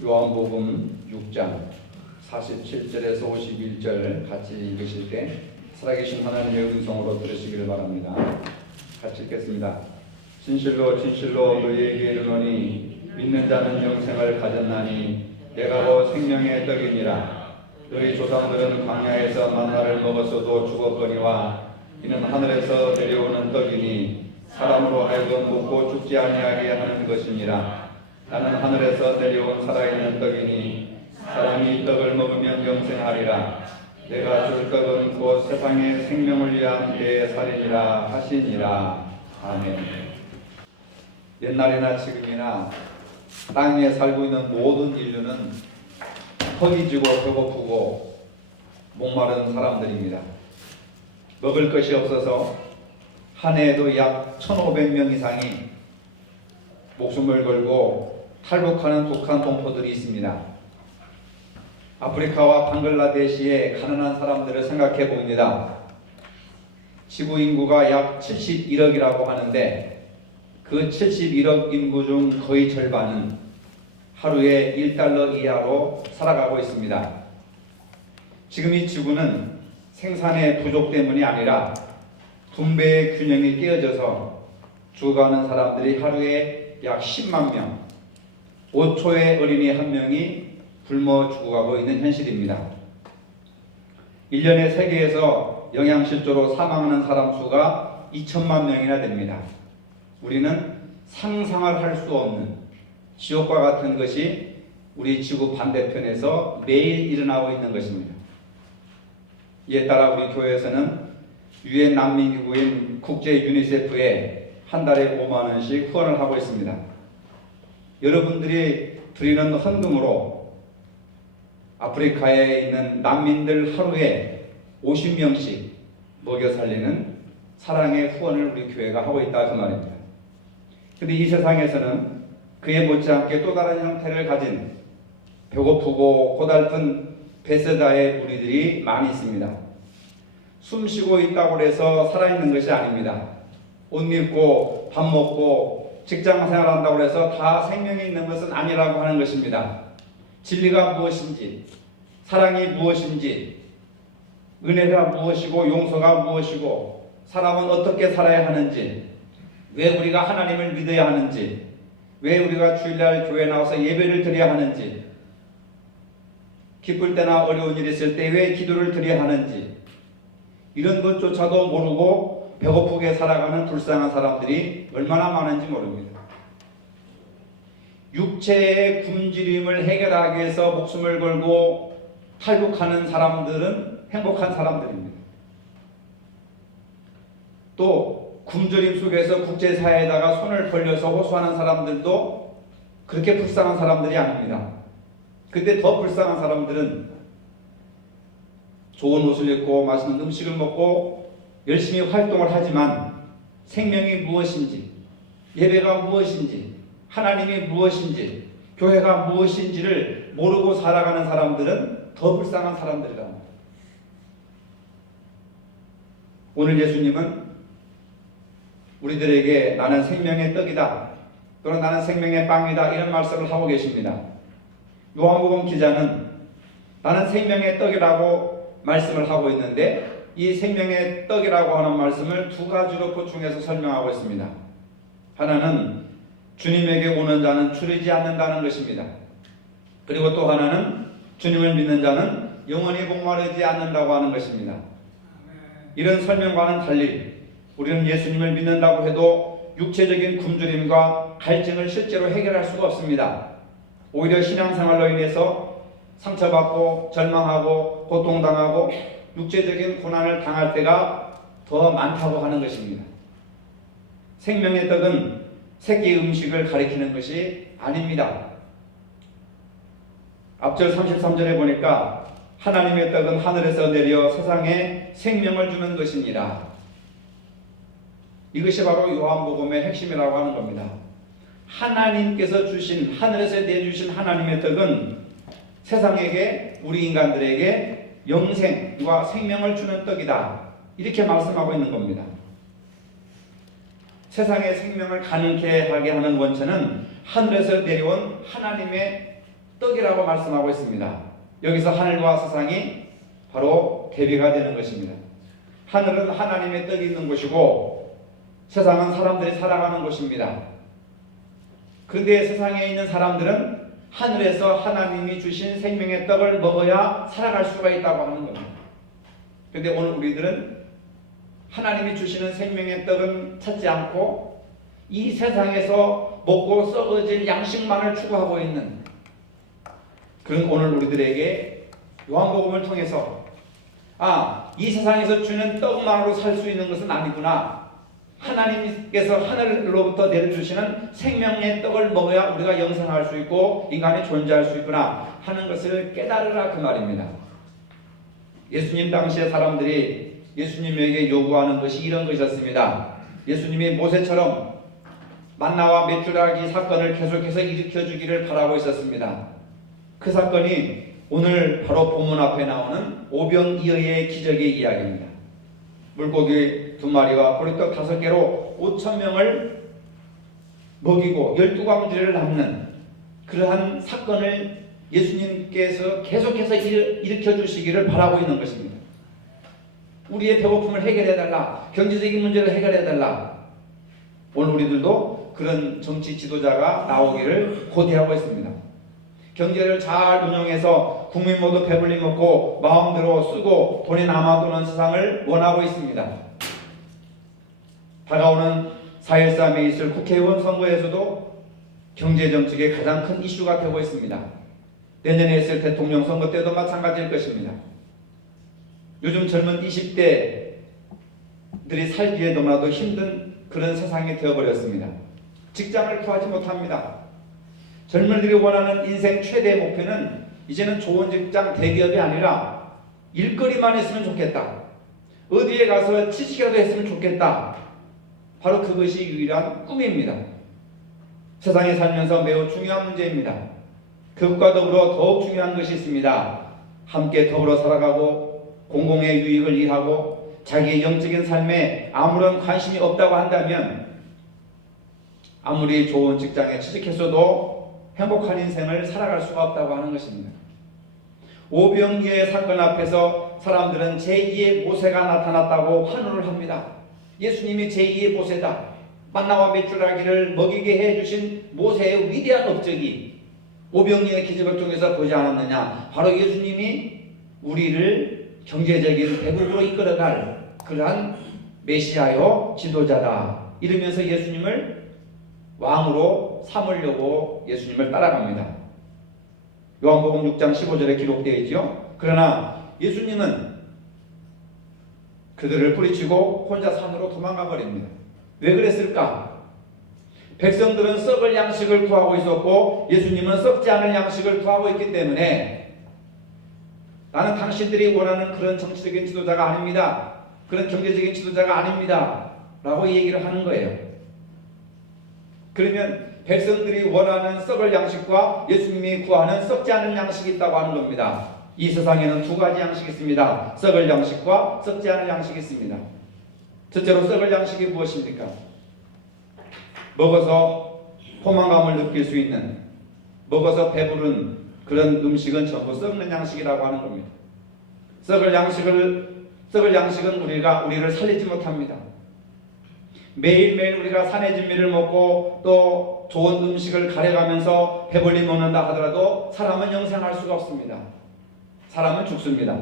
요한복음 6장 47절에서 51절 같이 읽으실 때 살아계신 하나님의 음성으로 들으시기를 바랍니다. 같이 읽겠습니다. 진실로 진실로 너희에게 이르노니 믿는 자는 영생을 가졌나니 내가 곧 생명의 떡이니라. 너희 조상들은 광야에서 만나를 먹었어도 죽었거니와 이는 하늘에서 내려오는 떡이니 사람으로 하여금 먹고 죽지 아니하게 하는 것이니라. 나는 하늘에서 내려온 살아있는 떡이니 사람이 이 떡을 먹으면 영생하리라. 내가 줄 떡은 곧 세상의 생명을 위한 내 살이니라 하시니라. 아멘. 옛날이나 지금이나 땅에 살고 있는 모든 인류는 허기지고 배고프고 목마른 사람들입니다. 먹을 것이 없어서 한 해에도 약 1,500명 이상이 목숨을 걸고 탈북하는 북한 동포들이 있습니다. 아프리카와 방글라데시의 가난한 사람들을 생각해 봅니다. 지구 인구가 약 71억이라고 하는데 그 71억 인구 중 거의 절반은 하루에 1달러 이하로 살아가고 있습니다. 지금 이 지구는 생산의 부족 때문이 아니라 분배의 균형이 깨어져서 죽어가는 사람들이 하루에 약 10만 명, 5초의 어린이 한 명이 굶어 죽어가고 있는 현실입니다. 1년에 세계에서 영양실조로 사망하는 사람 수가 2천만 명이나 됩니다. 우리는 상상을 할 수 없는 지옥과 같은 것이 우리 지구 반대편에서 매일 일어나고 있는 것입니다. 이에 따라 우리 교회에서는 유엔 난민기구인 국제 유니세프에 한 달에 5만 원씩 후원을 하고 있습니다. 여러분들이 드리는 헌금으로 아프리카에 있는 난민들 하루에 50명씩 먹여 살리는 사랑의 후원을 우리 교회가 하고 있다 그 말입니다. 그런데 이 세상에서는 그에 못지않게 또 다른 형태를 가진 배고프고 고달픈 베세다의 무리들이 많이 있습니다. 숨쉬고 있다고 해서 살아있는 것이 아닙니다. 옷 입고 밥 먹고 직장 생활한다고 해서 다 생명이 있는 것은 아니라고 하는 것입니다. 진리가 무엇인지, 사랑이 무엇인지, 은혜가 무엇이고 용서가 무엇이고 사람은 어떻게 살아야 하는지, 왜 우리가 하나님을 믿어야 하는지, 왜 우리가 주일날 교회에 나와서 예배를 드려야 하는지, 기쁠 때나 어려운 일이 있을 때 왜 기도를 드려야 하는지, 이런 것조차도 모르고 배고프게 살아가는 불쌍한 사람들이 얼마나 많은지 모릅니다. 육체의 굶주림을 해결하기 위해서 목숨을 걸고 탈북하는 사람들은 행복한 사람들입니다. 또 굶주림 속에서 국제사회에다가 손을 벌려서 호소하는 사람들도 그렇게 불쌍한 사람들이 아닙니다. 근데 더 불쌍한 사람들은 좋은 옷을 입고 맛있는 음식을 먹고 열심히 활동을 하지만 생명이 무엇인지, 예배가 무엇인지, 하나님이 무엇인지, 교회가 무엇인지를 모르고 살아가는 사람들은 더 불쌍한 사람들이다. 오늘 예수님은 우리들에게 나는 생명의 떡이다 또는 나는 생명의 빵이다 이런 말씀을 하고 계십니다. 요한복음 기자는 나는 생명의 떡이라고 말씀을 하고 있는데 이 생명의 떡이라고 하는 말씀을 두 가지로 보충해서 설명하고 있습니다. 하나는 주님에게 오는 자는 줄이지 않는다는 것입니다. 그리고 또 하나는 주님을 믿는 자는 영원히 목마르지 않는다고 하는 것입니다. 이런 설명과는 달리 우리는 예수님을 믿는다고 해도 육체적인 굶주림과 갈증을 실제로 해결할 수가 없습니다. 오히려 신앙생활로 인해서 상처받고 절망하고 고통당하고 육체적인 고난을 당할 때가 더 많다고 하는 것입니다. 생명의 떡은 새끼 음식을 가리키는 것이 아닙니다. 앞절 33절에 보니까 하나님의 떡은 하늘에서 내려 세상에 생명을 주는 것이니라. 이것이 바로 요한복음의 핵심이라고 하는 겁니다. 하나님께서 주신, 하늘에서 내주신 하나님의 떡은 세상에게, 우리 인간들에게 영생과 생명을 주는 떡이다. 이렇게 말씀하고 있는 겁니다. 세상의 생명을 가능케 하게 하는 원천은 하늘에서 내려온 하나님의 떡이라고 말씀하고 있습니다. 여기서 하늘과 세상이 바로 대비가 되는 것입니다. 하늘은 하나님의 떡이 있는 곳이고 세상은 사람들이 살아가는 곳입니다. 그런데 세상에 있는 사람들은 하늘에서 하나님이 주신 생명의 떡을 먹어야 살아갈 수가 있다고 하는 겁니다. 그런데 오늘 우리들은 하나님이 주시는 생명의 떡은 찾지 않고 이 세상에서 먹고 썩어질 양식만을 추구하고 있는 그런 오늘 우리들에게 요한복음을 통해서 이 세상에서 주는 떡만으로 살 수 있는 것은 아니구나. 하나님께서 하늘로부터 내려주시는 생명의 떡을 먹어야 우리가 영생할 수 있고 인간이 존재할 수 있구나 하는 것을 깨달으라 그 말입니다. 예수님 당시의 사람들이 예수님에게 요구하는 것이 이런 것이었습니다. 예수님이 모세처럼 만나와 메추라기 사건을 계속해서 일으켜주기를 바라고 있었습니다. 그 사건이 오늘 바로 본문 앞에 나오는 오병이어의 기적의 이야기입니다. 물고기 2마리와 보리떡 5개로 5,000명을 먹이고 12광주리를 남는 그러한 사건을 예수님께서 계속해서 일으켜 주시기를 바라고 있는 것입니다. 우리의 배고픔을 해결해달라. 경제적인 문제를 해결해달라. 오늘 우리들도 그런 정치 지도자가 나오기를 고대하고 있습니다. 경제를 잘 운영해서 국민 모두 배불리 먹고 마음대로 쓰고 돈이 남아도는 세상을 원하고 있습니다. 다가오는 4.13에 있을 국회의원 선거에서도 경제정책의 가장 큰 이슈가 되고 있습니다. 내년에 있을 대통령 선거 때도 마찬가지일 것입니다. 요즘 젊은 20대들이 살기에 너무나도 힘든 그런 세상이 되어버렸습니다. 직장을 구하지 못합니다. 젊은이들이 원하는 인생 최대 목표는 이제는 좋은 직장 대기업이 아니라 일거리만 했으면 좋겠다. 어디에 가서 취직이라도 했으면 좋겠다. 바로 그것이 유일한 꿈입니다. 세상에 살면서 매우 중요한 문제입니다. 그것과 더불어 더욱 중요한 것이 있습니다. 함께 더불어 살아가고 공공의 유익을 이해하고 자기의 영적인 삶에 아무런 관심이 없다고 한다면 아무리 좋은 직장에 취직했어도 행복한 인생을 살아갈 수가 없다고 하는 것입니다. 오병이어의 사건 앞에서 사람들은 제2의 모세가 나타났다고 환호를 합니다. 예수님이 제2의 모세다. 만나와 메추라기를 먹이게 해주신 모세의 위대한 업적이 오병이어의 기적을 통해서 보지 않았느냐. 바로 예수님이 우리를 경제적인 대국으로 이끌어갈 그러한 메시아요 지도자다. 이러면서 예수님을 왕으로 삼으려고 예수님을 따라갑니다. 요한복음 6장 15절에 기록되어 있죠. 그러나 예수님은 그들을 뿌리치고 혼자 산으로 도망가 버립니다. 왜 그랬을까? 백성들은 썩을 양식을 구하고 있었고 예수님은 썩지 않을 양식을 구하고 있기 때문에 나는 당신들이 원하는 그런 정치적인 지도자가 아닙니다. 그런 경제적인 지도자가 아닙니다. 라고 얘기를 하는 거예요. 그러면 백성들이 원하는 썩을 양식과 예수님이 구하는 썩지 않은 양식이 있다고 하는 겁니다. 이 세상에는 두 가지 양식이 있습니다. 썩을 양식과 썩지 않은 양식이 있습니다. 첫째로 썩을 양식이 무엇입니까? 먹어서 포만감을 느낄 수 있는, 먹어서 배부른 그런 음식은 전부 썩는 양식이라고 하는 겁니다. 썩을 양식은 우리를 살리지 못합니다. 매일매일 우리가 산의 진미를 먹고 또 좋은 음식을 가려가면서 배불리 먹는다 하더라도 사람은 영생할 수가 없습니다. 사람은 죽습니다.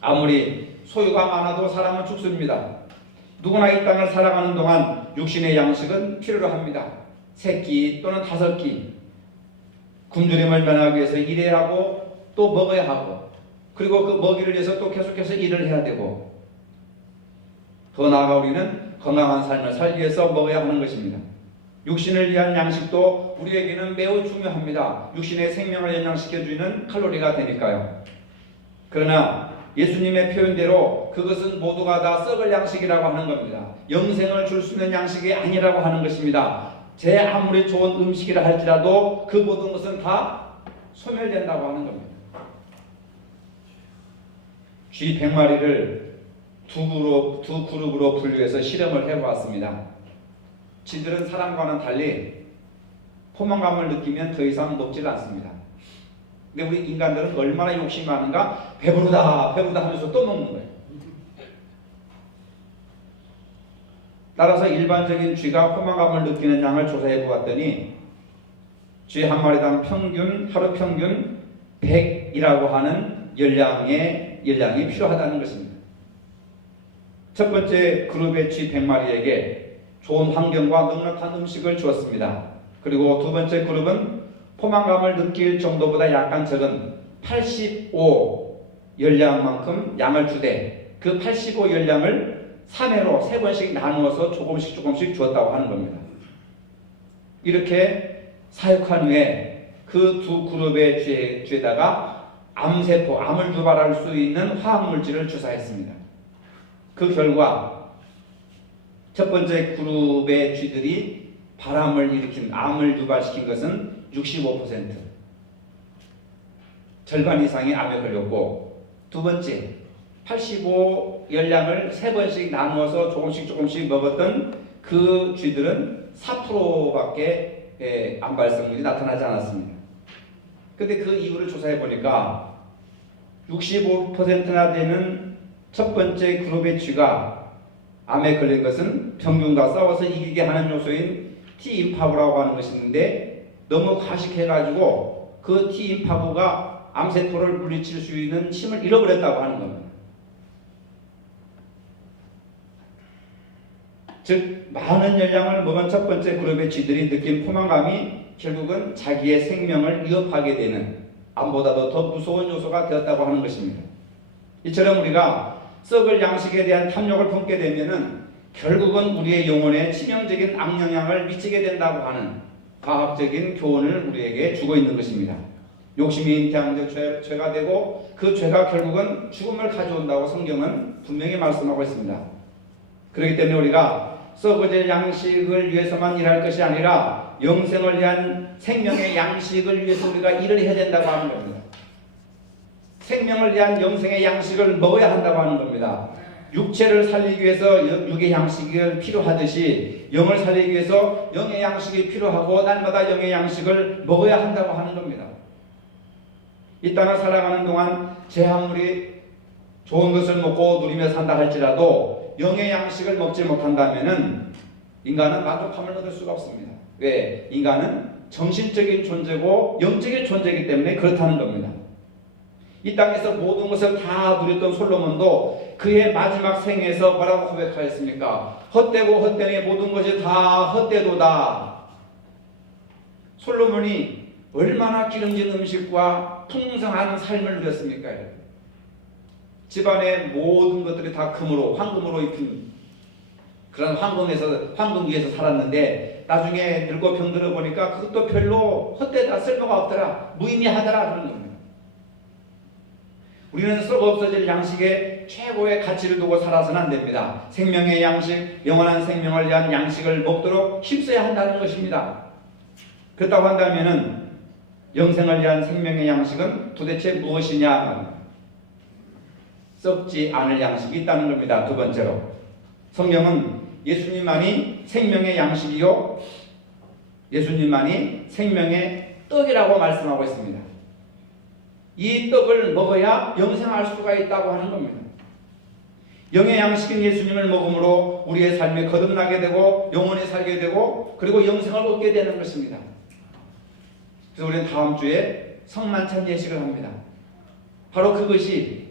아무리 소유가 많아도 사람은 죽습니다. 누구나 이 땅을 살아가는 동안 육신의 양식은 필요로 합니다. 3끼 또는 5끼 굶주림을 면하기 위해서 일해야 하고 또 먹어야 하고 그리고 그 먹이를 위해서 또 계속해서 일을 해야 되고 더 나아가 우리는 건강한 삶을 살기 위해서 먹어야 하는 것입니다. 육신을 위한 양식도 우리에게는 매우 중요합니다. 육신의 생명을 연장시켜주는 칼로리가 되니까요. 그러나 예수님의 표현대로 그것은 모두가 다 썩을 양식이라고 하는 겁니다. 영생을 줄 수 있는 양식이 아니라고 하는 것입니다. 제 아무리 좋은 음식이라 할지라도 그 모든 것은 다 소멸된다고 하는 겁니다. 쥐 100마리를 두 그룹으로 분류해서 실험을 해보았습니다. 쥐들은 사람과는 달리 포만감을 느끼면 더 이상 먹질 않습니다. 근데 우리 인간들은 얼마나 욕심이 많은가? 배부르다 배부르다 하면서 또 먹는 거예요. 따라서 일반적인 쥐가 포만감을 느끼는 양을 조사해 보았더니 쥐 한 마리당 하루 평균 100이라고 하는 열량이 필요하다는 것입니다. 첫 번째 그룹의 쥐 100마리에게 좋은 환경과 넉넉한 음식을 주었습니다. 그리고 두 번째 그룹은 포만감을 느낄 정도보다 약간 적은 85 열량만큼 양을 주되 그 85 열량을 3회로 3번씩 나누어서 조금씩 주었다고 하는 겁니다. 이렇게 사육한 후에 그 두 그룹의 쥐에다가 암세포, 암을 유발할 수 있는 화학물질을 주사했습니다. 그 결과 첫 번째 그룹의 쥐들이 바람을 일으킨 암을 유발시킨 것은 65%, 절반 이상이 암에 걸렸고, 두 번째 85 열량을 3번씩 나누어서 조금씩 먹었던 그 쥐들은 4%밖에 암 발생률이 나타나지 않았습니다. 그런데 그 이유를 조사해 보니까 65%나 되는 첫 번째 그룹의 쥐가 암에 걸린 것은 병균과 싸워서 이기게 하는 요소인 T임파부라고 하는 것이 있는데 너무 과식해가지고 그 T임파부가 암세포를 물리칠 수 있는 힘을 잃어버렸다고 하는 겁니다. 즉 많은 열량을 먹은 첫 번째 그룹의 쥐들이 느낀 포만감이 결국은 자기의 생명을 위협하게 되는 암보다도 더 무서운 요소가 되었다고 하는 것입니다. 이처럼 우리가 썩을 양식에 대한 탐욕을 품게 되면은 결국은 우리의 영혼에 치명적인 악영향을 미치게 된다고 하는 과학적인 교훈을 우리에게 주고 있는 것입니다. 욕심이 인태한 죄가 되고 그 죄가 결국은 죽음을 가져온다고 성경은 분명히 말씀하고 있습니다. 그렇기 때문에 우리가 썩어질 양식을 위해서만 일할 것이 아니라 영생을 위한 생명의 양식을 위해서 우리가 일을 해야 된다고 하는 겁니다. 생명을 위한 영생의 양식을 먹어야 한다고 하는 겁니다. 육체를 살리기 위해서 육의 양식이 필요하듯이 영을 살리기 위해서 영의 양식이 필요하고 날마다 영의 양식을 먹어야 한다고 하는 겁니다. 이 땅을 살아가는 동안 제 아무리 좋은 것을 먹고 누리며 산다 할지라도 영의 양식을 먹지 못한다면은 인간은 만족함을 얻을 수가 없습니다. 왜? 인간은 정신적인 존재고 영적인 존재이기 때문에 그렇다는 겁니다. 이 땅에서 모든 것을 다 누렸던 솔로몬도 그의 마지막 생에서 뭐라고 고백하였습니까? 헛되고 헛되니 모든 것이 다 헛되도다. 솔로몬이 얼마나 기름진 음식과 풍성한 삶을 누렸습니까? 집안의 모든 것들이 다 금으로 황금으로 입힌 그런 황금 위에서 살았는데 나중에 늙고 병들어 보니까 그것도 별로 헛되다, 쓸모가 없더라, 무의미하더라 그런 겁니다. 우리는 썩 없어질 양식에 최고의 가치를 두고 살아서는 안 됩니다. 생명의 양식, 영원한 생명을 위한 양식을 먹도록 힘써야 한다는 것입니다. 그렇다고 한다면은 영생을 위한 생명의 양식은 도대체 무엇이냐? 썩지 않을 양식이 있다는 겁니다. 두 번째로 성경은 예수님만이 생명의 양식이요 예수님만이 생명의 떡이라고 말씀하고 있습니다. 이 떡을 먹어야 영생할 수가 있다고 하는 겁니다. 영의 양식인 예수님을 먹음으로 우리의 삶이 거듭나게 되고 영원히 살게 되고 그리고 영생을 얻게 되는 것입니다. 그래서 우리는 다음 주에 성만찬 예식을 합니다. 바로 그것이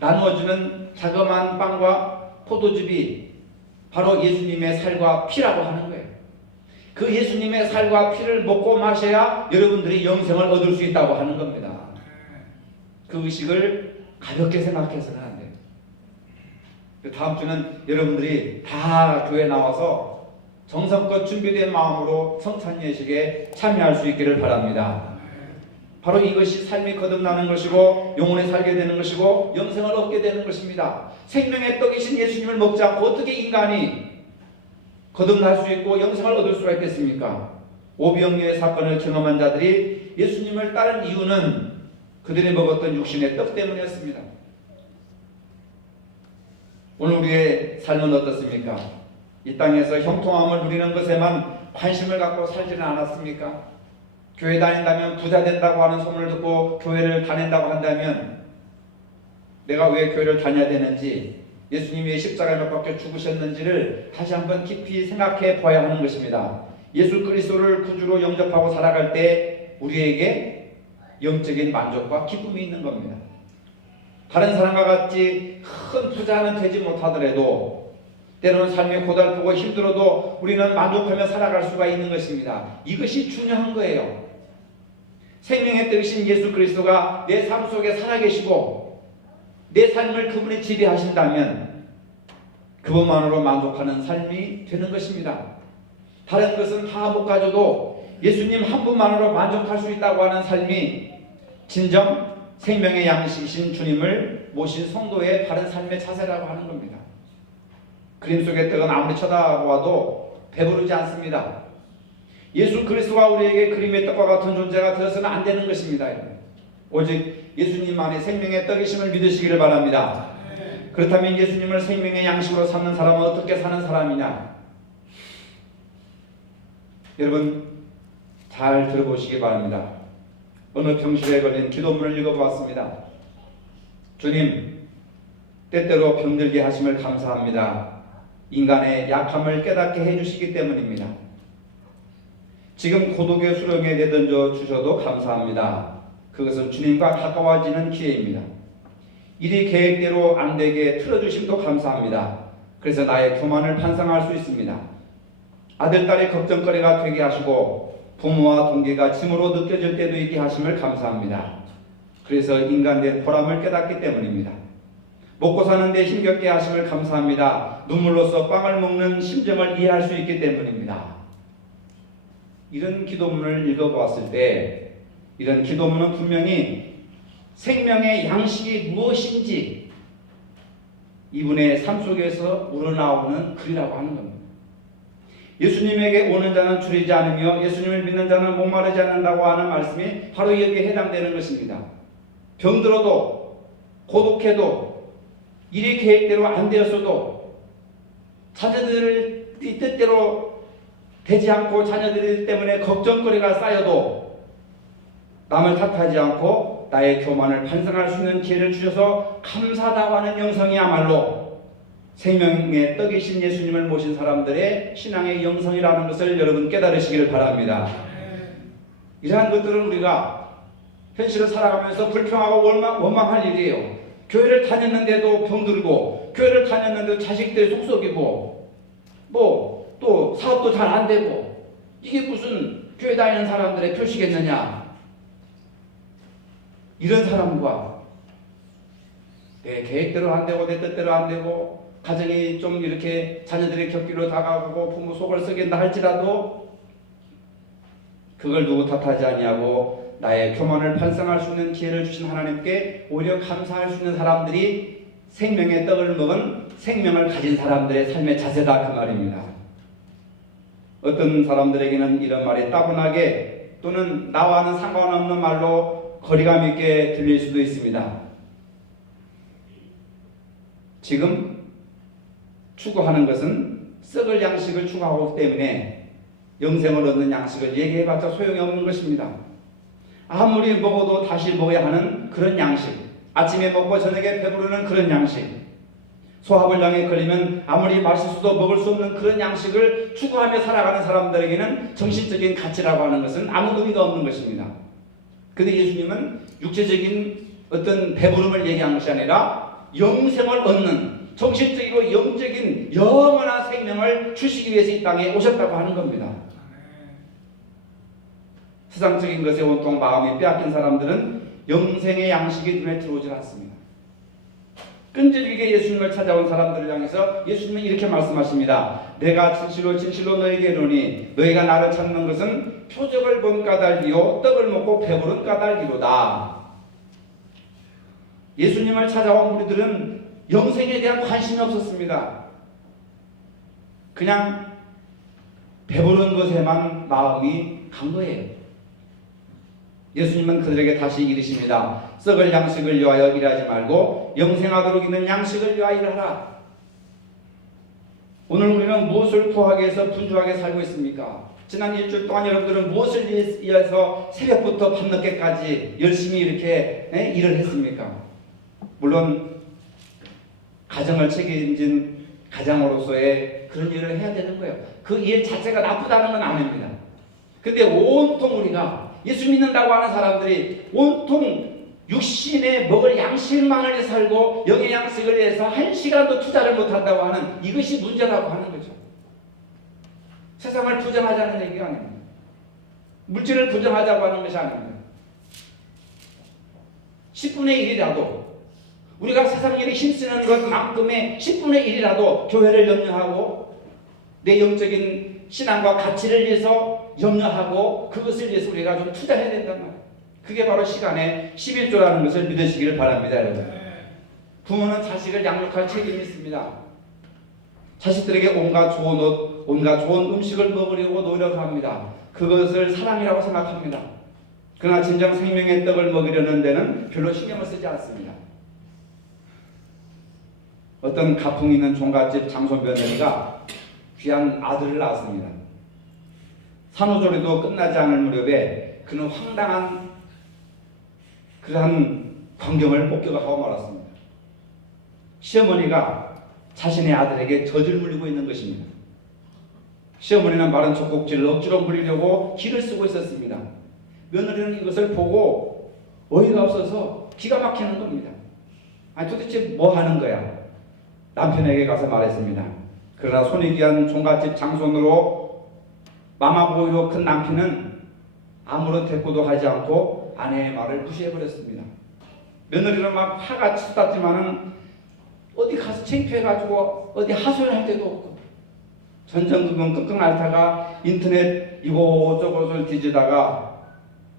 나누어주는 자그마한 빵과 포도즙이 바로 예수님의 살과 피라고 하는 거예요. 그 예수님의 살과 피를 먹고 마셔야 여러분들이 영생을 얻을 수 있다고 하는 겁니다. 그 의식을 가볍게 생각해서는 안 돼요. 다음 주는 여러분들이 다 교회 나와서 정성껏 준비된 마음으로 성찬 예식에 참여할 수 있기를 바랍니다. 바로 이것이 삶이 거듭나는 것이고 영원히 살게 되는 것이고 영생을 얻게 되는 것입니다. 생명의 떡이신 예수님을 먹지 않고 어떻게 인간이 거듭날 수 있고 영생을 얻을 수가 있겠습니까? 오병이어의 사건을 경험한 자들이 예수님을 따른 이유는 그들이 먹었던 육신의 떡 때문이었습니다. 오늘 우리의 삶은 어떻습니까? 이 땅에서 형통함을 누리는 것에만 관심을 갖고 살지는 않았습니까? 교회 다닌다면 부자 된다고 하는 소문을 듣고 교회를 다닌다고 한다면 내가 왜 교회를 다녀야 되는지, 예수님이 십자가에 못 박혀 죽으셨는지를 다시 한번 깊이 생각해 봐야 하는 것입니다. 예수 그리스도를 구주로 영접하고 살아갈 때 우리에게 영적인 만족과 기쁨이 있는 겁니다. 다른 사람과 같이 큰 부자는 되지 못하더라도 때로는 삶이 고달프고 힘들어도 우리는 만족하며 살아갈 수가 있는 것입니다. 이것이 중요한 거예요. 생명의 뜻이신 예수 그리스도가 내 삶 속에 살아계시고 내 삶을 그분이 지배하신다면 그분만으로 만족하는 삶이 되는 것입니다. 다른 것은 다 못 가져도 예수님 한 분만으로 만족할 수 있다고 하는 삶이 진정 생명의 양식이신 주님을 모신 성도의 바른 삶의 자세라고 하는 겁니다. 그림 속의 떡은 아무리 쳐다보아도 배부르지 않습니다. 예수 그리스도가 우리에게 그림의 떡과 같은 존재가 되어서는 안 되는 것입니다. 오직 예수님만의 생명의 떡이심을 믿으시기를 바랍니다. 그렇다면 예수님을 생명의 양식으로 삼는 사람은 어떻게 사는 사람이냐? 여러분 잘 들어보시기 바랍니다. 어느 병실에 걸린 기도문을 읽어보았습니다. 주님, 때때로 병들게 하심을 감사합니다. 인간의 약함을 깨닫게 해주시기 때문입니다. 지금 고독의 수렁에 내던져 주셔도 감사합니다. 그것은 주님과 가까워지는 기회입니다. 일이 계획대로 안 되게 틀어주심도 감사합니다. 그래서 나의 교만을 반성할 수 있습니다. 아들, 딸이 걱정거리가 되게 하시고 부모와 동기가 짐으로 느껴질 때도 있게 하심을 감사합니다. 그래서 인간된 보람을 깨닫기 때문입니다. 먹고 사는데 힘겹게 하심을 감사합니다. 눈물로써 빵을 먹는 심정을 이해할 수 있기 때문입니다. 이런 기도문을 읽어보았을 때 이런 기도문은 분명히 생명의 양식이 무엇인지 이분의 삶 속에서 우러나오는 글이라고 하는 겁니다. 예수님에게 오는 자는 줄이지 않으며 예수님을 믿는 자는 목마르지 않는다고 하는 말씀이 바로 여기에 해당되는 것입니다. 병들어도 고독해도 일이 계획대로 안 되었어도 자녀들이 뜻대로 되지 않고 자녀들 때문에 걱정거리가 쌓여도 남을 탓하지 않고 나의 교만을 반성할 수 있는 기회를 주셔서 감사하다고 하는 영성이야말로 생명의 떡이신 예수님을 모신 사람들의 신앙의 영성이라는 것을 여러분 깨달으시기를 바랍니다. 이러한 것들은 우리가 현실을 살아가면서 불평하고 원망할 일이에요. 교회를 다녔는데도 병들고 교회를 다녔는데도 자식들이 속썩이고 또 사업도 잘 안 되고 이게 무슨 교회 다니는 사람들의 표시겠느냐. 이런 사람과 내 계획대로 안 되고 내 뜻대로 안 되고 가정이 좀 이렇게 자녀들의 곁길로 다가가고 부모 속을 썩인다 할지라도 그걸 누구 탓하지 아니하고 나의 교만을 반성할 수 있는 기회를 주신 하나님께 오히려 감사할 수 있는 사람들이 생명의 떡을 먹은 생명을 가진 사람들의 삶의 자세다 그 말입니다. 어떤 사람들에게는 이런 말이 따분하게 또는 나와는 상관없는 말로 거리감 있게 들릴 수도 있습니다. 지금 추구하는 것은 썩을 양식을 추구하기 때문에 영생을 얻는 양식을 얘기해봤자 소용이 없는 것입니다. 아무리 먹어도 다시 먹어야 하는 그런 양식, 아침에 먹고 저녁에 배부르는 그런 양식, 소화불량에 걸리면 아무리 맛있어도 먹을 수 없는 그런 양식을 추구하며 살아가는 사람들에게는 정신적인 가치라고 하는 것은 아무 의미가 없는 것입니다. 그런데 예수님은 육체적인 어떤 배부름을 얘기한 것이 아니라 영생을 얻는 정신적이고 영적인 영원한 생명을 주시기 위해서 이 땅에 오셨다고 하는 겁니다. 세상적인 것에 온통 마음이 빼앗긴 사람들은 영생의 양식이 눈에 들어오지 않습니다. 끈질기게 예수님을 찾아온 사람들을 향해서 예수님은 이렇게 말씀하십니다. 내가 진실로 진실로 너에게 이르노니 너희가 나를 찾는 것은 표적을 본 까닭이요 떡을 먹고 배부른 까닭이로다. 예수님을 찾아온 우리들은 영생에 대한 관심이 없었습니다. 그냥 배부른 것에만 마음이 간 거예요. 예수님은 그들에게 다시 이르십니다. 썩을 양식을 위하여 일하지 말고 영생하도록 있는 양식을 위하여 일하라. 오늘 우리는 무엇을 구하기 위해서 분주하게 살고 있습니까? 지난 일주일 동안 여러분들은 무엇을 위해서 새벽부터 밤늦게까지 열심히 이렇게 일을 했습니까? 물론 가정을 책임진 가장으로서의 그런 일을 해야 되는 거예요. 그 일 자체가 나쁘다는 건 아닙니다. 근데 온통 우리가 예수 믿는다고 하는 사람들이 온통 육신에 먹을 양식만을 살고 영의 양식을 위해서 한 시간도 투자를 못한다고 하는 이것이 문제라고 하는 거죠. 세상을 부정하자는 얘기가 아닙니다. 물질을 부정하자고 하는 것이 아닙니다. 10분의 1이라도 우리가 세상 일에 힘쓰는 것만큼의 10분의 1이라도 교회를 염려하고 내 영적인 신앙과 가치를 위해서 염려하고 그것을 위해서 우리가 좀 투자해야 된단 말이에요. 그게 바로 시간의 11조라는 것을 믿으시기를 바랍니다, 여러분. 부모는 자식을 양육할 책임이 있습니다. 자식들에게 온갖 좋은 옷, 온갖 좋은 음식을 먹으려고 노력합니다. 그것을 사랑이라고 생각합니다. 그러나 진정 생명의 떡을 먹이려는 데는 별로 신경을 쓰지 않습니다. 어떤 가풍 있는 종갓집 장손 며느리가 귀한 아들을 낳았습니다. 산후조리도 끝나지 않을 무렵에 그는 황당한 그러한 광경을 목격하고 말았습니다. 시어머니가 자신의 아들에게 젖을 물리고 있는 것입니다. 시어머니는 마른 젖꼭지를 억지로 물리려고 기를 쓰고 있었습니다. 며느리는 이것을 보고 어이가 없어서 기가 막히는 겁니다. 아니 도대체 뭐 하는 거야? 남편에게 가서 말했습니다. 그러나 손이 귀한 종갓집 장손으로 마마보이로 큰 남편은 아무런 대꾸도 하지 않고 아내의 말을 무시해버렸습니다. 며느리는 막 화가 치솟았지만은 어디 가서 창피해가지고 어디 하소연할 데도 없고 전전긍긍 끙끙 앓다가 인터넷 이곳저곳을 뒤지다가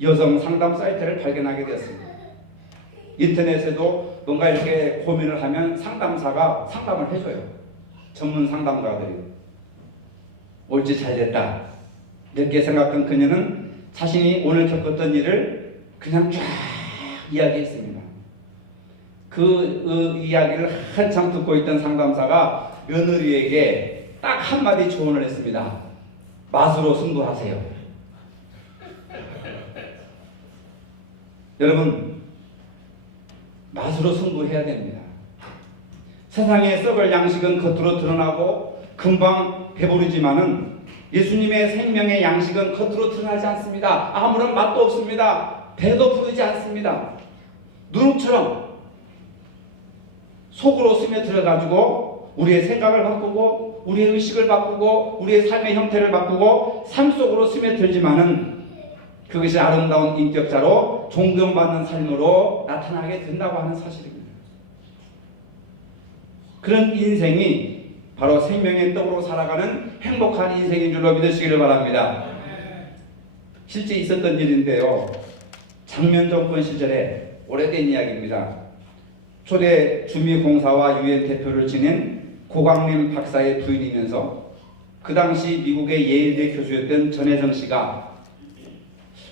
여성 상담 사이트를 발견하게 되었습니다. 인터넷에도 뭔가 이렇게 고민을 하면 상담사가 상담을 해줘요. 전문 상담가들이. 옳지 잘됐다 이렇게 생각한 그녀는 자신이 오늘 겪었던 일을 그냥 쫙 이야기했습니다. 그 이야기를 한참 듣고 있던 상담사가 며느리에게 딱 한마디 조언을 했습니다. 맛으로 승부하세요. 여러분, 맛으로 승부해야 됩니다. 세상에 썩을 양식은 겉으로 드러나고 금방 배부르지만은 예수님의 생명의 양식은 겉으로 드러나지 않습니다. 아무런 맛도 없습니다. 배도 부르지 않습니다. 누룩처럼 속으로 스며들어가지고 우리의 생각을 바꾸고 우리의 의식을 바꾸고 우리의 삶의 형태를 바꾸고 삶 속으로 스며들지만은 그것이 아름다운 인격자로 존경받는 삶으로 나타나게 된다고 하는 사실입니다. 그런 인생이 바로 생명의 떡으로 살아가는 행복한 인생인 줄로 믿으시기를 바랍니다. 실제 있었던 일인데요. 장면 정권 시절에 오래된 이야기입니다. 초대 주미공사와 유엔 대표를 지낸 고광림 박사의 부인이면서 그 당시 미국의 예일대 교수였던 전혜정 씨가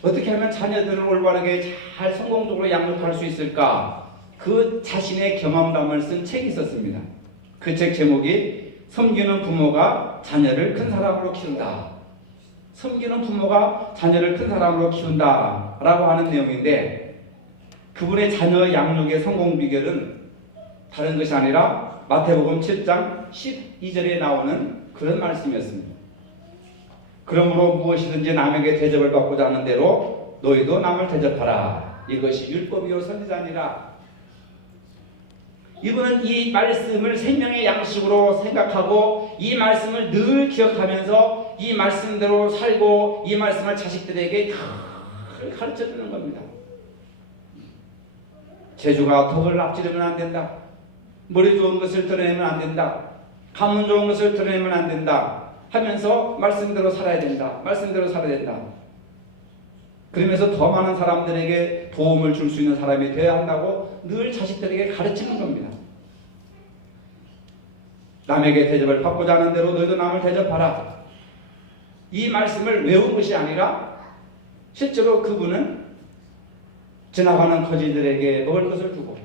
어떻게 하면 자녀들을 올바르게 잘 성공적으로 양육할 수 있을까? 그 자신의 경험담을 쓴 책이 있었습니다. 그 책 제목이 섬기는 부모가 자녀를 큰 사람으로 키운다. 섬기는 부모가 자녀를 큰 사람으로 키운다 라고 하는 내용인데 그분의 자녀 양육의 성공 비결은 다른 것이 아니라 마태복음 7장 12절에 나오는 그런 말씀이었습니다. 그러므로 무엇이든지 남에게 대접을 받고자 하는 대로 너희도 남을 대접하라. 이것이 율법이요 선지자니라. 이분은 이 말씀을 생명의 양식으로 생각하고 이 말씀을 늘 기억하면서 이 말씀대로 살고 이 말씀을 자식들에게 늘 가르쳐주는 겁니다. 재주가 덕을 앞지르면 안 된다. 머리 좋은 것을 드러내면 안 된다. 가문 좋은 것을 드러내면 안 된다. 하면서 말씀대로 살아야 된다. 말씀대로 살아야 된다. 그러면서 더 많은 사람들에게 도움을 줄 수 있는 사람이 되어야 한다고 늘 자식들에게 가르치는 겁니다. 남에게 대접을 받고자 하는 대로 너희도 남을 대접하라. 이 말씀을 외운 것이 아니라 실제로 그분은 지나가는 거지들에게 먹을 것을 주고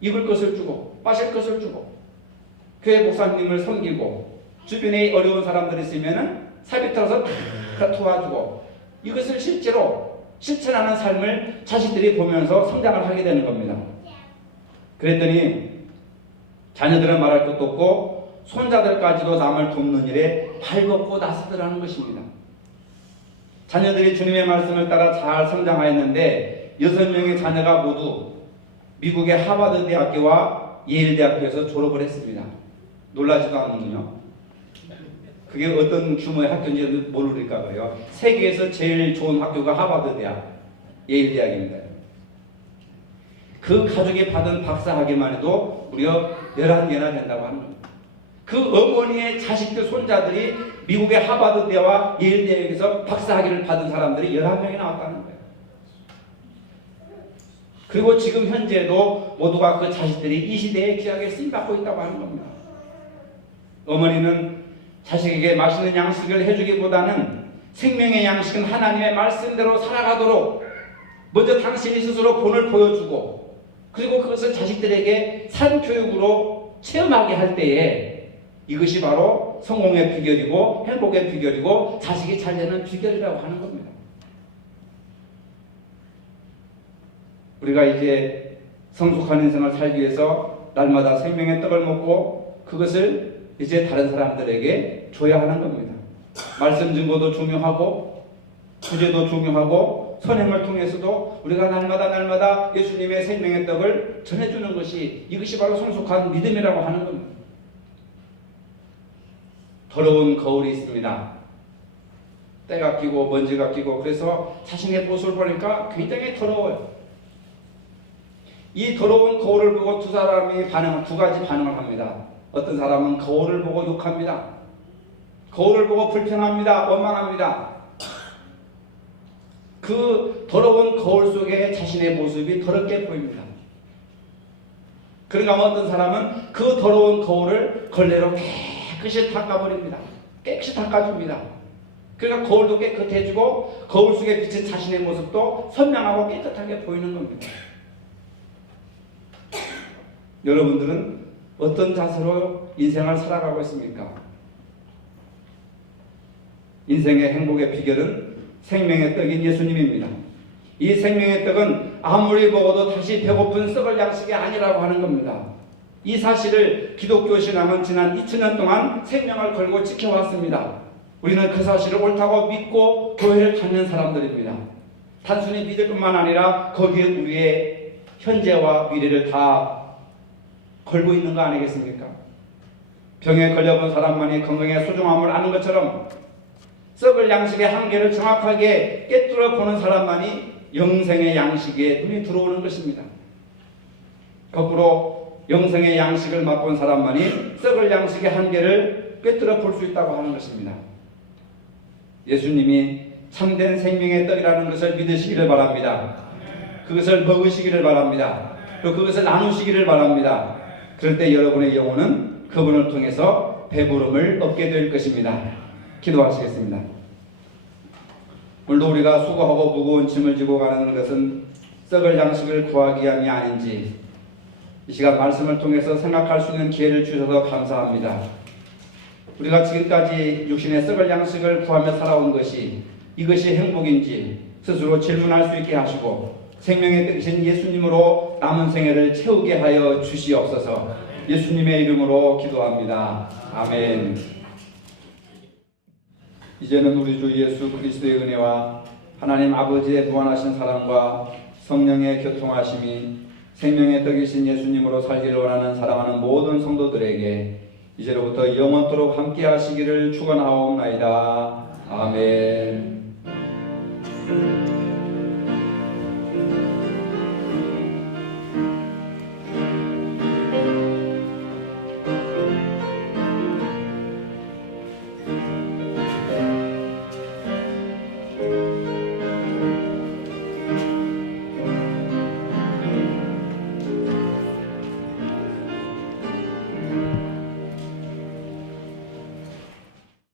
입을 것을 주고 마실 것을 주고 교회 목사님을 섬기고 주변에 어려운 사람들이 있으면은 사비 틀어서 다 도와주고, 이것을 실제로 실천하는 삶을 자식들이 보면서 성장을 하게 되는 겁니다. 그랬더니 자녀들은 말할 것도 없고 손자들까지도 남을 돕는 일에 발벗고 나서더라는 것입니다. 자녀들이 주님의 말씀을 따라 잘 성장하였는데 6명의 자녀가 모두 미국의 하버드 대학교와 예일 대학교에서 졸업을 했습니다. 놀라지도 않는군요. 그게 어떤 규모의 학교인지 모르니까 그래요. 세계에서 제일 좋은 학교가 하버드 대학, 예일 대학입니다. 그 가족이 받은 박사학위만 해도 무려 11개나 된다고 하는 겁니다. 그 어머니의 자식들, 손자들이 미국의 하버드 대와 예일 대학에서 박사학위를 받은 사람들이 11명이 나왔다는 거예요. 그리고 지금 현재도 모두가 그 자식들이 이 시대에 귀하게 쓰임받고 있다고 하는 겁니다. 어머니는 자식에게 맛있는 양식을 해주기보다는 생명의 양식은 하나님의 말씀대로 살아가도록 먼저 당신이 스스로 본을 보여주고, 그리고 그것을 자식들에게 삶교육으로 체험하게 할 때에 이것이 바로 성공의 비결이고 행복의 비결이고 자식이 잘 되는 비결이라고 하는 겁니다. 우리가 이제 성숙한 인생을 살기 위해서 날마다 생명의 떡을 먹고 그것을 이제 다른 사람들에게 줘야 하는 겁니다. 말씀 증거도 중요하고 구제도 중요하고 선행을 통해서도 우리가 날마다 예수님의 생명의 떡을 전해주는 것이, 이것이 바로 성숙한 믿음이라고 하는 겁니다. 더러운 거울이 있습니다. 때가 끼고 먼지가 끼고, 그래서 자신의 모습을 보니까 굉장히 더러워요. 이 더러운 거울을 보고 두 가지 반응을 합니다. 어떤 사람은 거울을 보고 욕합니다. 거울을 보고 불평합니다. 원망합니다. 그 더러운 거울 속에 자신의 모습이 더럽게 보입니다. 그런가 하면 어떤 사람은 그 더러운 거울을 걸레로 깨끗이 닦아버립니다. 깨끗이 닦아줍니다. 그러니까 거울도 깨끗해지고 거울 속에 비친 자신의 모습도 선명하고 깨끗하게 보이는 겁니다. 여러분들은 어떤 자세로 인생을 살아가고 있습니까? 인생의 행복의 비결은 생명의 떡인 예수님입니다. 이 생명의 떡은 아무리 먹어도 다시 배고픈 썩을 양식이 아니라고 하는 겁니다. 이 사실을 기독교 신앙은 지난 2000년 동안 생명을 걸고 지켜왔습니다. 우리는 그 사실을 옳다고 믿고 교회를 다니는 사람들입니다. 단순히 믿을 뿐만 아니라 거기에 우리의 현재와 미래를 다 걸고 있는 거 아니겠습니까? 병에 걸려본 사람만이 건강의 소중함을 아는 것처럼 썩을 양식의 한계를 정확하게 꿰뚫어 보는 사람만이 영생의 양식에 눈이 들어오는 것입니다. 거꾸로 영생의 양식을 맛본 사람만이 썩을 양식의 한계를 꿰뚫어 볼 수 있다고 하는 것입니다. 예수님이 참된 생명의 떡이라는 것을 믿으시기를 바랍니다. 그것을 먹으시기를 바랍니다. 또 그것을 나누시기를 바랍니다. 그럴 때 여러분의 영혼은 그분을 통해서 배부름을 얻게 될 것입니다. 기도하시겠습니다. 오늘도 우리가 수고하고 무거운 짐을 지고 가는 것은 썩을 양식을 구하기 위함이 아닌지 이 시간 말씀을 통해서 생각할 수 있는 기회를 주셔서 감사합니다. 우리가 지금까지 육신의 썩을 양식을 구하며 살아온 것이 이것이 행복인지 스스로 질문할 수 있게 하시고 생명의 뜻이신 예수님으로 남은 생애를 채우게 하여 주시옵소서. 예수님의 이름으로 기도합니다. 아멘. 이제는 우리 주 예수 그리스도의 은혜와 하나님 아버지의 무한하신 사랑과 성령의 교통하심이 생명의 떡이신 예수님으로 살기를 원하는 사랑하는 모든 성도들에게 이제로부터 영원토록 함께 하시기를 축원하옵나이다. 아멘.